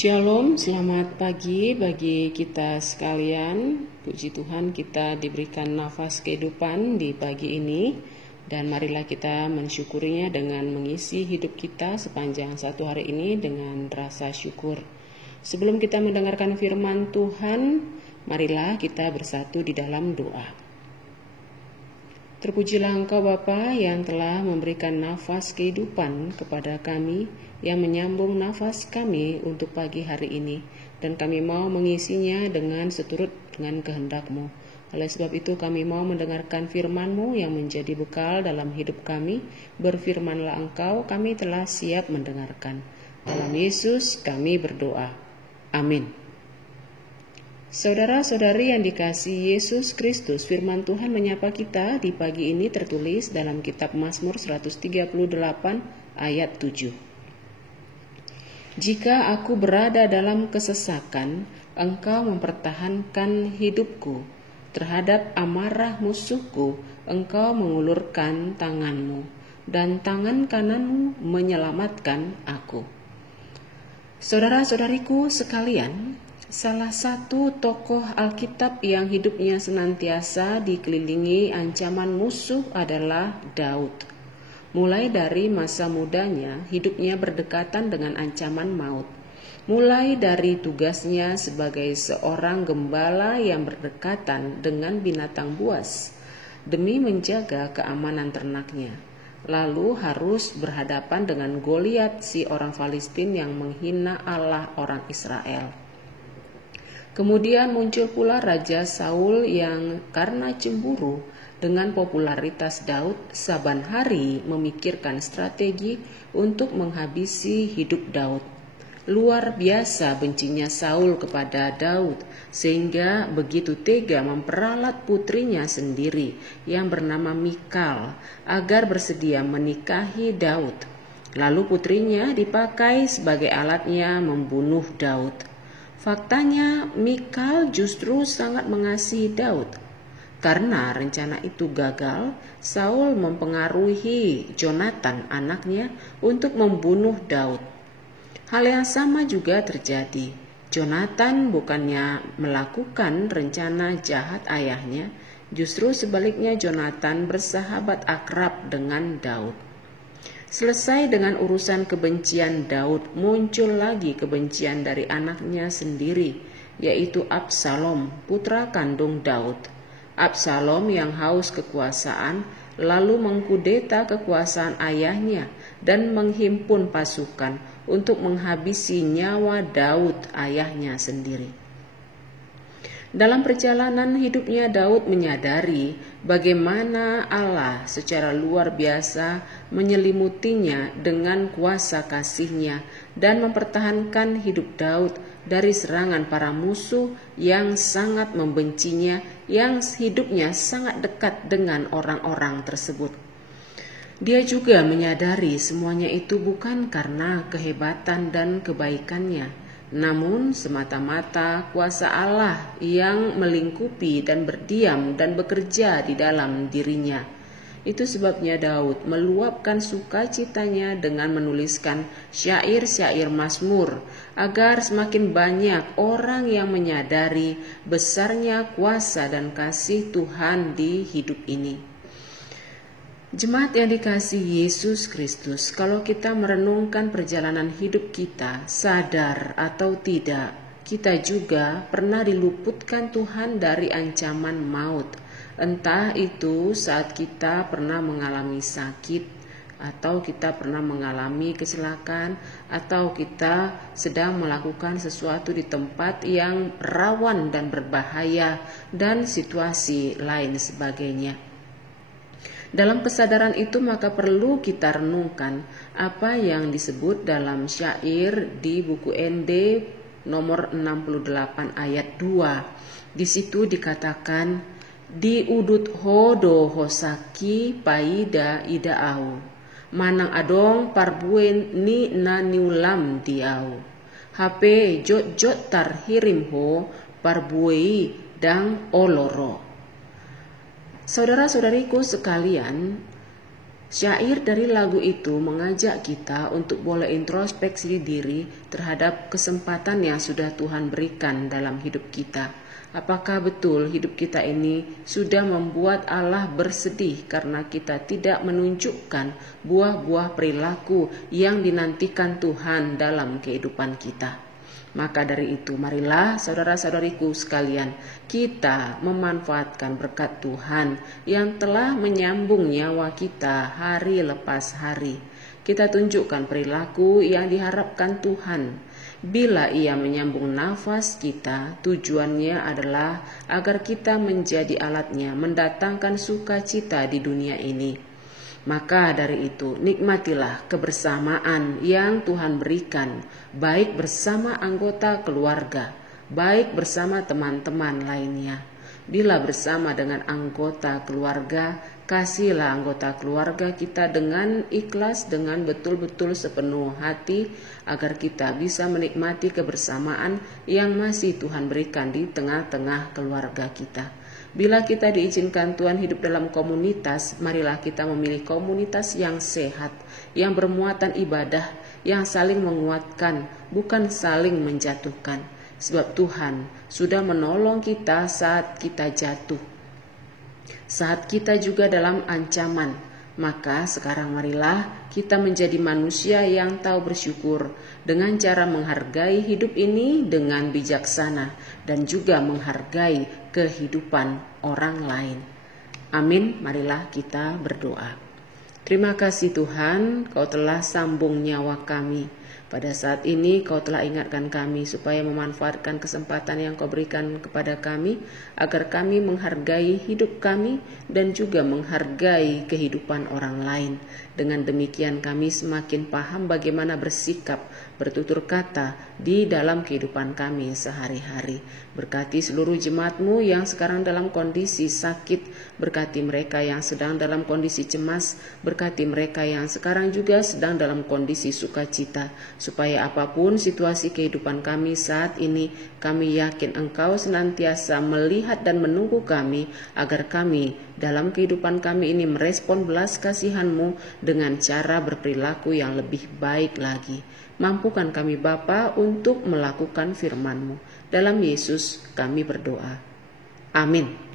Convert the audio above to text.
Shalom, selamat pagi bagi kita sekalian. Puji Tuhan kita diberikan nafas kehidupan di pagi ini. Dan marilah kita mensyukurinya dengan mengisi hidup kita sepanjang satu hari ini dengan rasa syukur. Sebelum kita mendengarkan firman Tuhan, marilah kita bersatu di dalam doa. Terpujilah Engkau Bapa yang telah memberikan nafas kehidupan kepada kami, yang menyambung nafas kami untuk pagi hari ini, dan kami mau mengisinya dengan seturut dengan kehendak-Mu. Oleh sebab itu kami mau mendengarkan firman-Mu yang menjadi bekal dalam hidup kami. Berfirmanlah Engkau, kami telah siap mendengarkan. Dalam Yesus kami berdoa. Amin. Saudara-saudari yang dikasihi Yesus Kristus, firman Tuhan menyapa kita di pagi ini tertulis dalam kitab Mazmur 138 ayat 7. Jika aku berada dalam kesesakan, Engkau mempertahankan hidupku. Terhadap amarah musuhku, Engkau mengulurkan tangan-Mu, dan tangan kanan-Mu menyelamatkan aku. Saudara-saudariku sekalian, salah satu tokoh Alkitab yang hidupnya senantiasa dikelilingi ancaman musuh adalah Daud. Mulai dari masa mudanya, hidupnya berdekatan dengan ancaman maut. Mulai dari tugasnya sebagai seorang gembala yang berdekatan dengan binatang buas demi menjaga keamanan ternaknya. Lalu harus berhadapan dengan Goliat, si orang Filistin yang menghina Allah orang Israel. Kemudian muncul pula Raja Saul yang karena cemburu dengan popularitas Daud, saban hari memikirkan strategi untuk menghabisi hidup Daud. Luar biasa bencinya Saul kepada Daud, sehingga begitu tega memperalat putrinya sendiri yang bernama Mikal agar bersedia menikahi Daud. Lalu putrinya dipakai sebagai alatnya membunuh Daud. Faktanya Mikal justru sangat mengasihi Daud. Karena rencana itu gagal, Saul mempengaruhi Jonatan anaknya untuk membunuh Daud. Hal yang sama juga terjadi. Jonatan bukannya melakukan rencana jahat ayahnya, justru sebaliknya Jonatan bersahabat akrab dengan Daud. Selesai dengan urusan kebencian Daud, muncul lagi kebencian dari anaknya sendiri, yaitu Absalom, putra kandung Daud. Absalom yang haus kekuasaan lalu mengkudeta kekuasaan ayahnya dan menghimpun pasukan untuk menghabisi nyawa Daud ayahnya sendiri. Dalam perjalanan hidupnya Daud menyadari bagaimana Allah secara luar biasa menyelimutinya dengan kuasa kasih-Nya dan mempertahankan hidup Daud dari serangan para musuh yang sangat membencinya, yang hidupnya sangat dekat dengan orang-orang tersebut. Dia juga menyadari semuanya itu bukan karena kehebatan dan kebaikannya, namun semata-mata kuasa Allah yang melingkupi dan berdiam dan bekerja di dalam dirinya. Itu sebabnya Daud meluapkan sukacitanya dengan menuliskan syair-syair Mazmur agar semakin banyak orang yang menyadari besarnya kuasa dan kasih Tuhan di hidup ini. Jemaat yang dikasihi Yesus Kristus, kalau kita merenungkan perjalanan hidup kita, sadar atau tidak, kita juga pernah diluputkan Tuhan dari ancaman maut. Entah itu saat kita pernah mengalami sakit, atau kita pernah mengalami kecelakaan, atau kita sedang melakukan sesuatu di tempat yang rawan dan berbahaya, dan situasi lain sebagainya. Dalam kesadaran itu maka perlu kita renungkan apa yang disebut dalam syair di buku ND nomor 68 ayat 2. Di situ dikatakan, di udut hodo hosaki paida idaau, manang adong parbuen ni naniulam diau, hape jot jot tar hirim ho parbuei dang oloro. Saudara-saudariku sekalian, Syair dari lagu itu mengajak kita untuk boleh introspeksi diri terhadap kesempatan yang sudah Tuhan berikan dalam hidup kita. Apakah betul hidup kita ini sudah membuat Allah bersedih karena kita tidak menunjukkan buah-buah perilaku yang dinantikan Tuhan dalam kehidupan kita? Maka dari itu, marilah saudara-saudariku sekalian, kita memanfaatkan berkat Tuhan yang telah menyambung nyawa kita hari lepas hari. Kita tunjukkan perilaku yang diharapkan Tuhan. Bila Ia menyambung nafas kita, tujuannya adalah agar kita menjadi alatnya mendatangkan sukacita di dunia ini. Maka dari itu, nikmatilah kebersamaan yang Tuhan berikan, baik bersama anggota keluarga, baik bersama teman-teman lainnya. Bila bersama dengan anggota keluarga, kasihlah anggota keluarga kita dengan ikhlas, dengan betul-betul sepenuh hati, agar kita bisa menikmati kebersamaan yang masih Tuhan berikan di tengah-tengah keluarga kita. Bila kita diizinkan Tuhan hidup dalam komunitas, marilah kita memilih komunitas yang sehat, yang bermuatan ibadah, yang saling menguatkan, bukan saling menjatuhkan. Sebab Tuhan sudah menolong kita saat kita jatuh, saat kita juga dalam ancaman. Maka sekarang marilah kita menjadi manusia yang tahu bersyukur dengan cara menghargai hidup ini dengan bijaksana dan juga menghargai kehidupan orang lain. Amin. Marilah kita berdoa. Terima kasih Tuhan, Kau telah sambung nyawa kami. Pada saat ini Kau telah ingatkan kami supaya memanfaatkan kesempatan yang Kau berikan kepada kami, agar kami menghargai hidup kami dan juga menghargai kehidupan orang lain. Dengan demikian kami semakin paham bagaimana bersikap, bertutur kata di dalam kehidupan kami sehari-hari. Berkati seluruh jemaat-Mu yang sekarang dalam kondisi sakit, berkati mereka yang sedang dalam kondisi cemas, berkati mereka yang sekarang juga sedang dalam kondisi sukacita, supaya apapun situasi kehidupan kami saat ini, kami yakin Engkau senantiasa melihat dan menunggu kami, agar kami dalam kehidupan kami ini merespon belas kasihan-Mu dengan cara berperilaku yang lebih baik lagi. Mampukan kami Bapa untuk melakukan firman-Mu. Dalam Yesus kami berdoa. Amin.